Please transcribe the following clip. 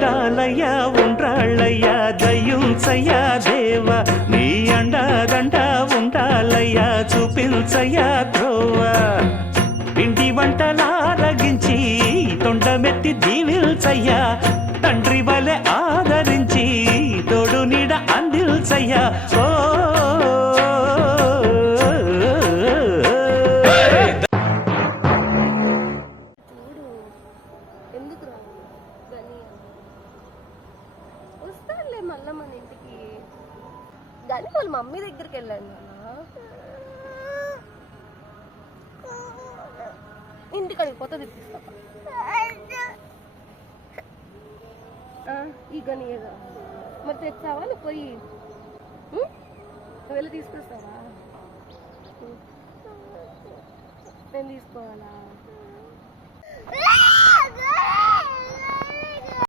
ఉండాలయ్యా ఉండ్రాళ్ళయ్యా దయ్యుంచయ్యా దేవ నీ అండాదండ ఉండాలయ్యా చూపించయ్యా త్రోవ పిండి వంటలారగించి తొండమెత్తి దీవిల్చయ్యా తండ్రి వలె ఆదరించి తోడు నీడ అందిల్చయ్యా ఓ వస్తాడులే మళ్ళా మన ఇంటికి. కానీ వాళ్ళ మమ్మీ దగ్గరికి వెళ్ళాను ఇంటికి వెళ్ళిపోతే తిప్పిస్తా. ఈ గనియగా మరి తెచ్చావా నువ్వు పోయి వెళ్ళి తీసుకొస్తావా? నేను తీసుకోవాలా?